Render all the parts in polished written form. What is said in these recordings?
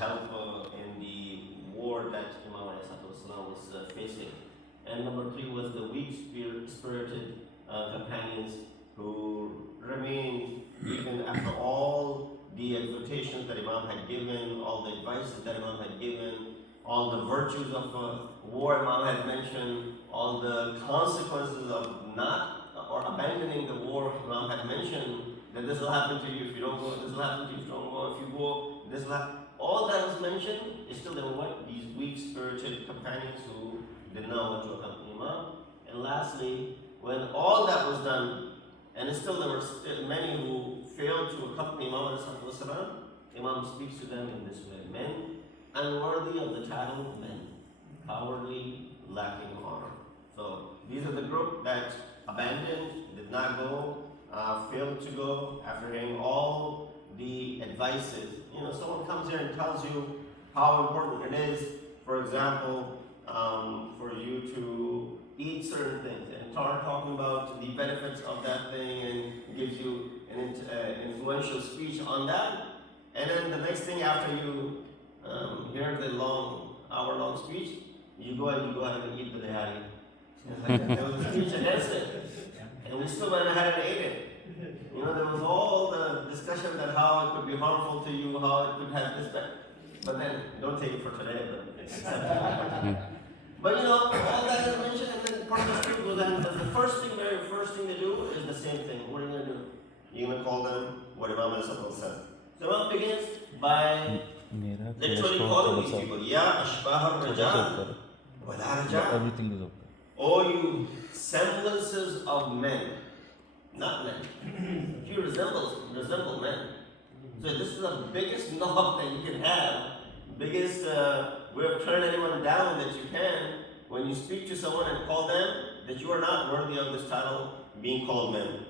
help in the war that Imam was facing. And number 3 was the weak-spirited companions who remained even after all the exhortations that Imam had given, all the advices that Imam had given, all the virtues of war Imam had mentioned, all the consequences of not or abandoning the war Imam had mentioned, that this will happen to you if you don't go, this will happen to you if you don't go, if you go, this will happen. All that was mentioned, is still there were what? These weak-spirited companions who did not want to accompany Imam. And lastly, when all that was done, and still there were many who failed to accompany Imam, Imam speaks to them in this way: men unworthy of the title of men, cowardly, lacking honor. So these are the group that abandoned, did not go, failed to go after hearing all the advices. You know, someone comes here and tells you how important it is, for example, for you to eat certain things, and start talking about the benefits of that thing, and gives you an influential speech on that. And then the next thing after you hear the hour-long speech, you go ahead and eat the dehari. There was a speech against it, and we still went ahead and ate it. You know, there was all the discussion that how it could be harmful to you, how it could have this, but then, don't take it for today, but you know, all that is mentioned, and then part of the script goes on. The very first thing they do is the same thing. What are you going to do? You're going to call them what Imam said. So Imam begins by literally calling these people, Ya Ashbah al-Rajal, wa la Rajal. Everything is okay. Oh, you semblances of men, not men. You resemble men. So this is the biggest knock that you can have, biggest way of turning anyone down that you can, when you speak to someone and call them that you are not worthy of this title, being called men.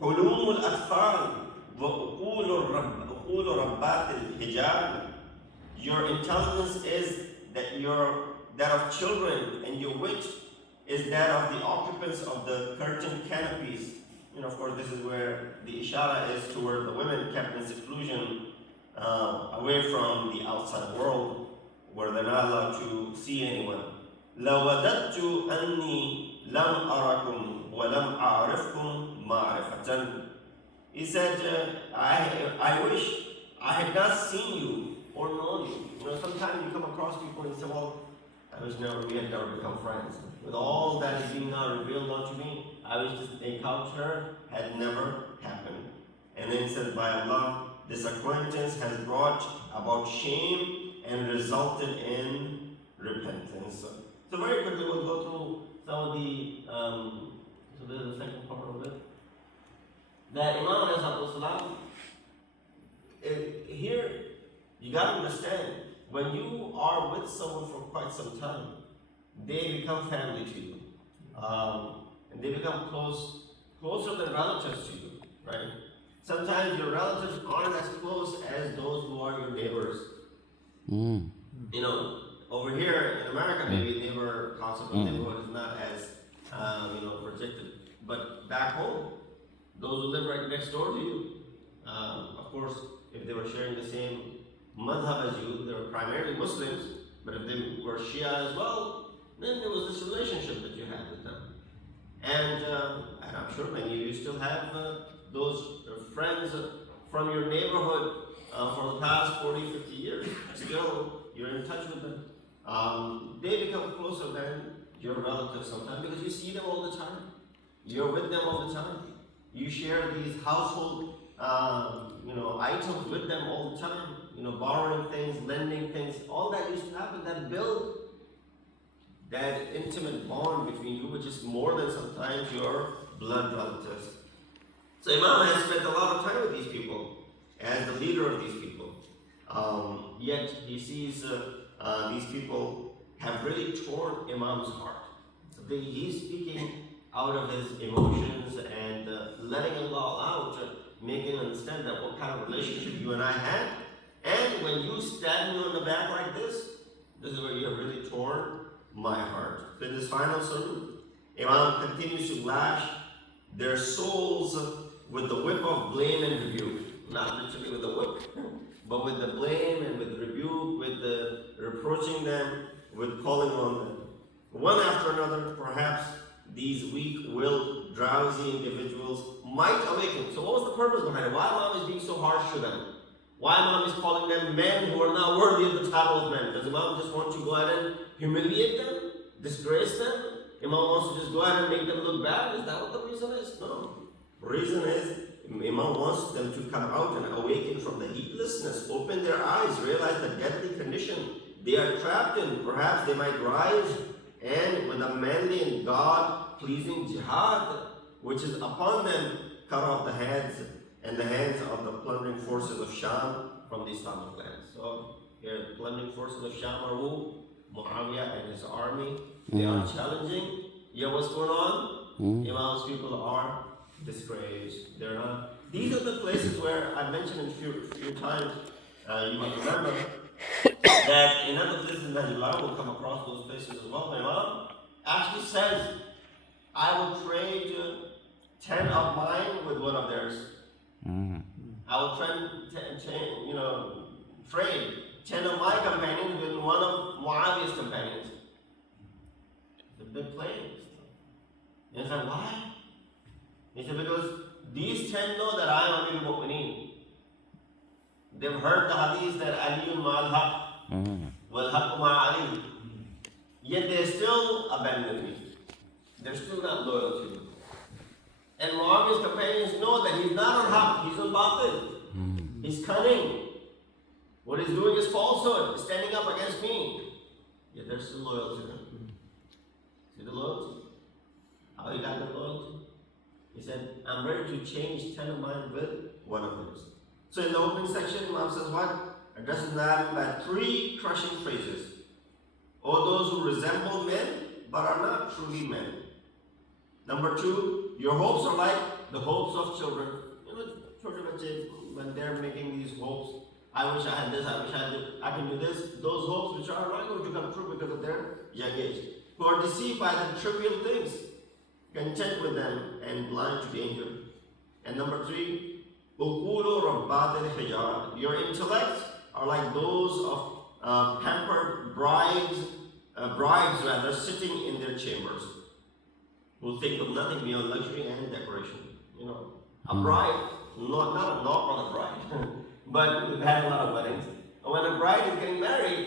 حلوم الأطفال وعقول ربات الحجاب. Your intelligence is that of children, and your wit is that of the occupants of the curtain canopies. You know, of course, this is where the ishara is toward the women kept in seclusion, away from the outside world, where they're not allowed to see anyone. لَوَدَدْتُ أَنِّي لَمْ أَرَكُمْ وَلَمْ أَعْرِفْكُمْ مَعْرِفَةً. He said, I wish I had not seen you or known you. You know, sometimes you come across people and say, well, we had never become friends. With all that is being now revealed unto me, I wish this encounter had never happened. And then he said, by Allah, this acquaintance has brought about shame and resulted in repentance. So very quickly we'll go through some of the, so this is the second part of it. That Imam here, you got to understand, when you are with someone for quite some time, they become family to you. And they become closer than relatives to you, right? Sometimes your relatives aren't as close as those who are your neighbors. You know, over here in America, maybe neighbor concept of neighborhood is not as, protected. But back home, those who live right next door to you, of course, if they were sharing the same madhab as you, they were primarily Muslims, but if they were Shia as well, then there was this relationship that you had with them. And I'm sure many of you still have those friends from your neighborhood for the past 40, 50 years. Still, you're in touch with them. They become closer than your relatives sometimes because you see them all the time. You're with them all the time. You share these household items with them all the time. Borrowing things, lending things, all that used to happen, that build that intimate bond between you, which is more than sometimes your blood relatives. So Imam has spent a lot of time with these people as the leader of these people. Yet he sees these people have really torn Imam's heart. He's speaking out of his emotions and letting Allah out, making him understand that what kind of relationship you and I had. And when you stab me on the back like this is where you have really torn my heart. So in this final sermon, Imam continues to lash their souls with the whip of blame and rebuke. Not literally with a whip, but with the blame and with rebuke, with the reproaching them, with calling on them. One after another, perhaps these weak-willed, drowsy individuals might awaken. So what was the purpose behind it? Why Imam is being so harsh to them? Why Imam is calling them men who are not worthy of the title of men? Does Imam just want to go ahead and humiliate them? Disgrace them? Imam wants to just go ahead and make them look bad? Is that what the reason is? No. The reason is Imam wants them to come out and awaken from the heedlessness, open their eyes, realize the deadly condition they are trapped in. Perhaps they might rise and with a manly and God-pleasing jihad, which is upon them, cut off the heads and the hands of the plundering forces of Sham from the Islamic lands. So here, the plundering forces of Sham are who? Muawiyah and his army. They are challenging. Yeah, what's going on? Imam's people are disgraced. They're not. These are the places where I mentioned a few times. You might remember that in other places in Najibullah will come across those places as well. The Imam actually says, I will trade 10 of mine with one of theirs. I will trade 10 of my companions with one of Muawiyah's companions. It's a big claim. And he said, why? He said, because these 10 know that I am Amir al-Mu'mineen. They've heard the hadith that Ali ma'al haq, wal haq ma'a Ali. Yet they still abandon me. They're still not loyal to me. And Muawiyah's companions know that he's not on haq, he's on batil. He's cunning. What he's doing is falsehood, standing up against me. Yet they're still loyal to him. See the loyalty? How he got the loyalty? He said, I'm ready to change 10 of mine with one of yours. So in the opening section, Imam says what? Addresses them by 3 crushing phrases. O those who resemble men, but are not truly men. Number 2, your hopes are like the hopes of children. You know, children, when they're making these hopes, I wish I had this, I wish I had this, I can do this. Those hopes which are not going to come true because of their young age. Who are deceived by the trivial things, content with them and blind to danger. And number 3, your intellects are like those of pampered brides sitting in their chambers, who think of nothing beyond luxury and decoration. You know, a bride, not a bride, but we've had a lot of weddings. And when a bride is getting married,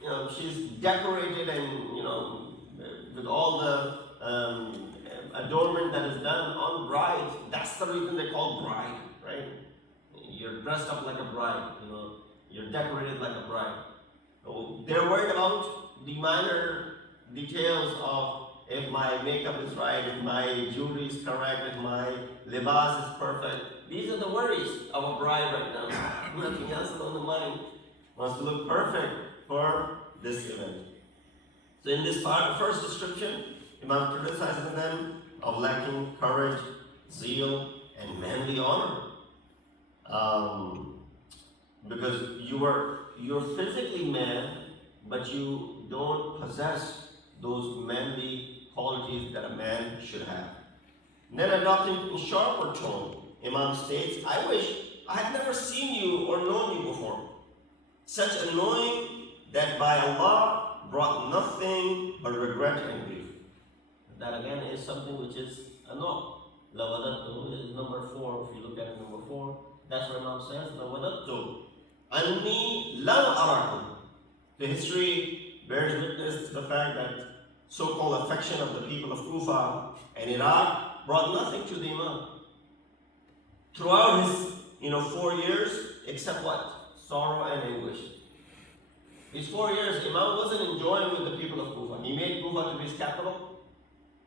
you know, she's decorated and, you know, with all the adornment that is done on brides. That's the reason they're called bride, right? You're dressed up like a bride, you know, you're decorated like a bride. So they're worried about the minor details of if my makeup is right, if my jewelry is correct, if my libas is perfect. These are the worries of a bride right now. Nothing else is on the mind. Wants to look perfect for this event. So in this part, the first description, Imam criticizes them of lacking courage, zeal, and manly honor. Because you're physically man, but you don't possess those manly qualities that a man should have. And then adopting in sharper tone, Imam states, I wish I had never seen you or known you before. Such a knowing that by Allah brought nothing but regret and grief. That again is something which is a no. Lawadattu is number 4. If you look at number 4, that's what Imam says. Lawadattu anni lam arakum. The history bears witness to the fact that so-called affection of the people of Kufa and Iraq brought nothing to the Imam. Throughout his 4 years, except what? Sorrow and anguish. These 4 years, Imam wasn't enjoying with the people of Kufa. He made Kufa to be his capital.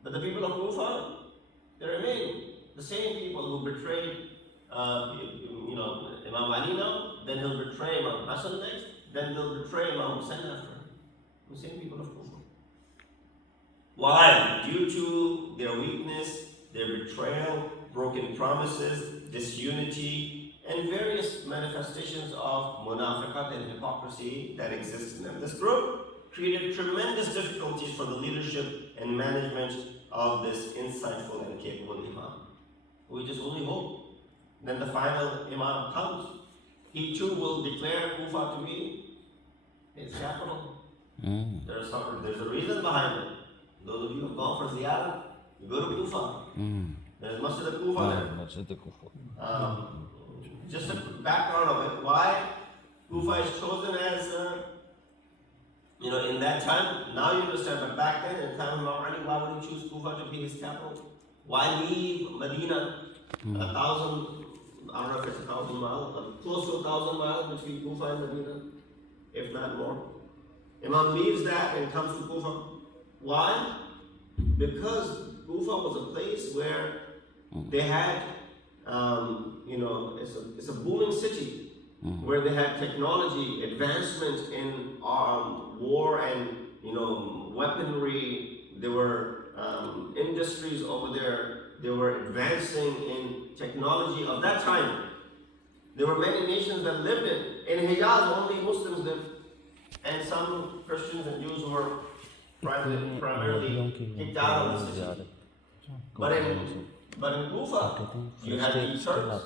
But the people of Kufa, they remain the same people who betrayed Imam Ali now, then he'll betray Imam Hassan next, then they'll betray Imam Hussein after him. The same people of Kufa. Why? Due to their weakness, their betrayal, broken promises, disunity, and various manifestations of munafiqat and hypocrisy that exist in them. This group created tremendous difficulties for the leadership and management of this insightful and capable Imam. We just only hope. Then the final Imam comes. he too will declare Kufa to be his capital. There's a reason behind it. Those of you who have gone for ziyarah, you go to Kufa. There's Masjid al-Kufa there. Just a background of it. Why Kufa is chosen as, in that time, now you understand, but back then, in the time of Imam Ali, why would he choose Kufa to be his capital? Why leave Medina, 1,000, I don't know if it's 1,000 miles, but close to 1,000 miles between Kufa and Medina, if not more. Imam leaves that and comes to Kufa. Why? Because Kufa was a place where they had, it's a booming city where they had technology, advancement in war and weaponry. There were industries over there. They were advancing in technology of that time. There were many nations that lived in Hijaz, only Muslims lived, and some Christians and Jews were primarily kicked out of the city. But in Kufa, you had the Turks,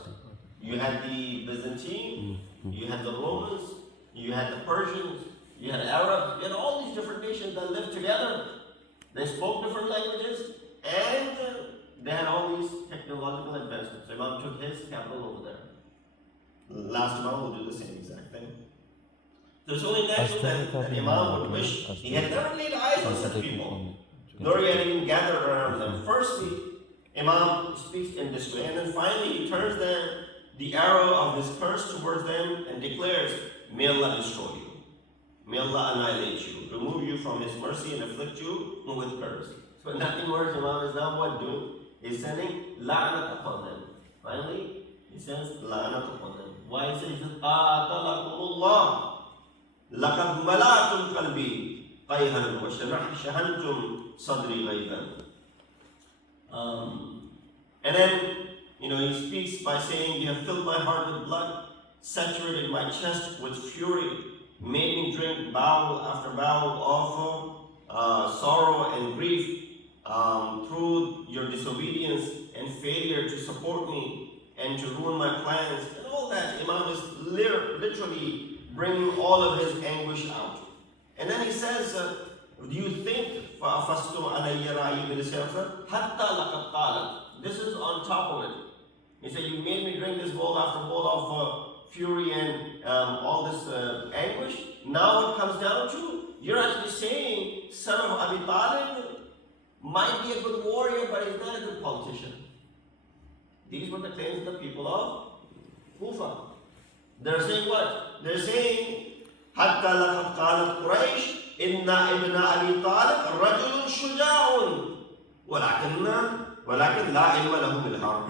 you had the Byzantine, you had the Romans, you had the Persians, you had Arabs, you had all these different nations that lived together. They spoke different languages, and they had all these technological advancements. So Imam took his capital over there. Last Imam will do the same exact thing. So it's only natural that Imam would wish he had never laid eyes on such people, nor he had even gathered around them. Firstly, Imam speaks in this way, and then finally he turns the arrow of his curse towards them and declares, "May Allah destroy you. May Allah annihilate you, remove you from His mercy and afflict you with curse." So nothing worse, Imam is now what doing? He's sending la'nat upon them. Finally, he sends la'nat upon them. Why he says, "Qatalakumullah, laqad mala'tum qalbi qayhan wa shahantum sadri ghayban." And then, he speaks by saying, "You have filled my heart with blood, saturated my chest with fury, made me drink bowl after bowl of sorrow and grief through your disobedience and failure to support me and to ruin my plans." And all that, Imam is literally bringing all of his anguish out. And then he says, "Do you think فَأَفَسْتُمْ عَلَيَّ رَأَيِّ بِلِسَيْرَةٍ حَتَّى لَقَدْ قَالَتْ." This is on top of it. He said, "You made me drink this bowl after bowl of fury and all this anguish. Now it comes down to, you're actually saying, son of Abi Talib might be a good warrior, but he's not a good politician." These were the claims of the people of Kufa. They're saying what? They're saying, حَتَّى لَقَدْ قَالَتْ قُرَيْشٍ إِنَّ ابْنَ أَبِي طَالِبٍ رَجُلٌ شُجَاعٌ وَلَكِنْ لَا عِلْمَ لَهُ بِالْحَرْبِ.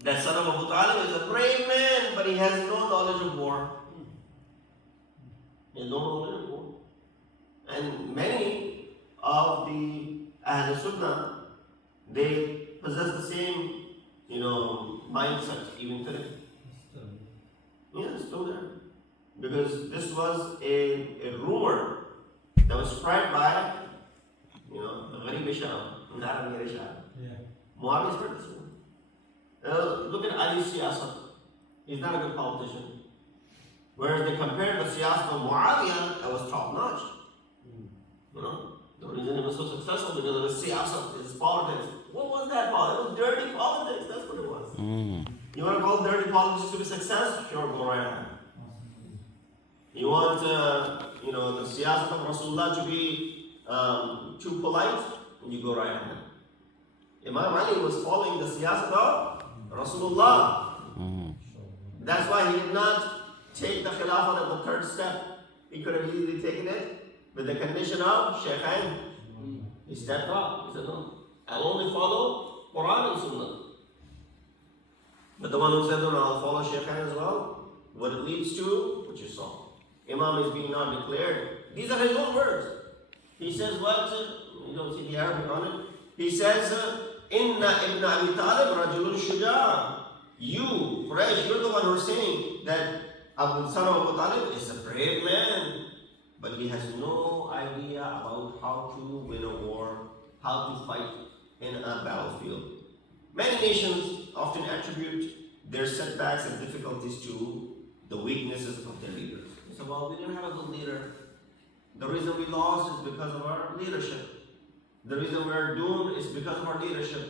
That son of Abu Talib is a brave man, but he has no knowledge of war. He has no knowledge of war. And many of the Ahl-e-Sunnah, they possess the same, mindset even today. Yeah, it's still there. Because this was a rumor that was spread by, the Gharib Sham, the Arabic Sham. Muawiyah spread this rumor. Look at Ali's siyasat. He's not a good politician. Whereas they compared the siyasat of Muawiyah, that was top notch. The reason it was so successful because of his siyasat, his politics. What was that politics? It was dirty politics, that's what it was. You want to call dirty politics to be success? Sure, go right ahead. You want, the siyasat of Rasulullah to be too polite? You go right ahead. Imam Ali was following the siyasat of Rasulullah. That's why he did not take the Khilafat at the third step. He could have easily taken it with the condition of Shaykhain. He stepped up. He said, "No, I'll only follow Quran and Sunnah." But the one who said, "No, I'll follow Shaykhain as well," what it leads to, what you saw. Imam is being now declared. These are his own words. He says what? You don't see the Arabic on it. He says, "Inna ibn Abi Talib rajulun shuja." You, Quraysh, you're the one who's saying that son of Abu Talib is a brave man, but he has no idea about how to win a war, how to fight in a battlefield. Many nations often attribute their setbacks and difficulties to the weaknesses of their leaders. He said, well, we didn't have a good leader. The reason we lost is because of our leadership. The reason we're doomed is because of our leadership.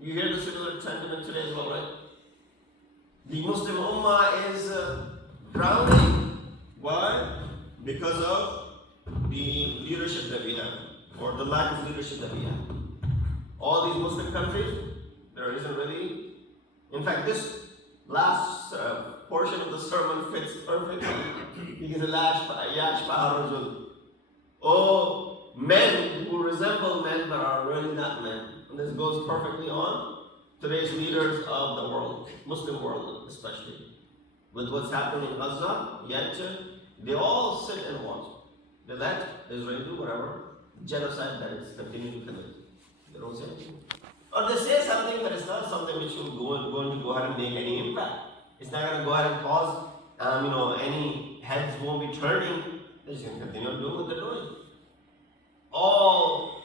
You hear the similar sentiment today as well, right? The Muslim Ummah is drowning. Why? Because of the leadership that we have, or the lack of leadership that we have. All these Muslim countries, there isn't really. In fact, this last portion of the sermon fits perfectly. Because oh, men who resemble men but are really not men. And this goes perfectly on today's leaders of the world, Muslim world especially. With what's happening in Gaza, yet they all sit and watch. They let Israel do whatever genocide that is continuing to commit. They don't say anything. Or they say something, but it's not something which will going to go ahead and make any impact. It's not going to go ahead and cause, any heads won't be turning. They're just going to continue doing what they're doing. All,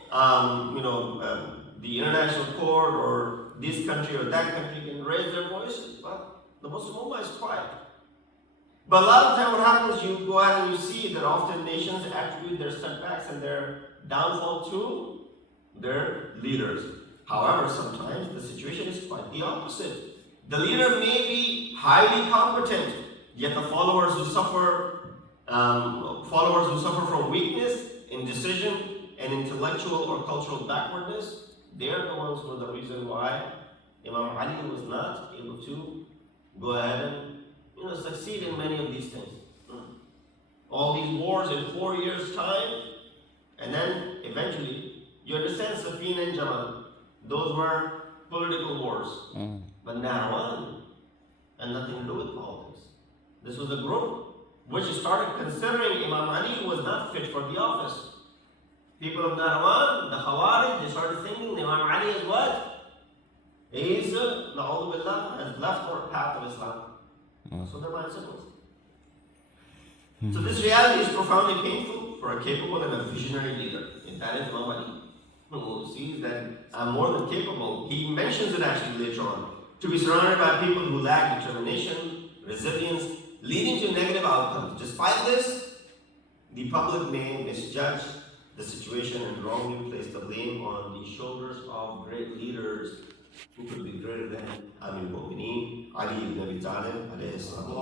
the international court or this country or that country can raise their voices, but the Muslim Ummah is quiet. But a lot of time what happens, you go ahead and you see that often nations attribute their setbacks and their downfall to their leaders. However, sometimes the situation is quite the opposite. The leader may be highly competent, yet the followers who suffer from weakness, indecision, and intellectual or cultural backwardness, they are the ones who are the reason why Imam Ali was not able to go ahead and succeed in many of these things. All these wars in 4 years' time, and then eventually, you understand Safin and Jamal, those were political wars. But Nahrawan had nothing to do with politics. This was a group which started considering Imam Ali was not fit for the office. People of Nahrawan, the Khawarij, they started thinking Imam Ali is what? He is, na'udhu billah, has left our path of Islam. So their mindset was. So this reality is profoundly painful for a capable and a visionary leader. And that is Imam Ali, who sees that I'm more than capable. He mentions it actually later on. To be surrounded by people who lack determination, resilience, leading to negative outcomes. Despite this, the public may misjudge the situation and wrongly place the blame on the shoulders of great leaders who could be greater than Amir al-Mu'mineen, Ali ibn Abi Talib, alayhi salatu.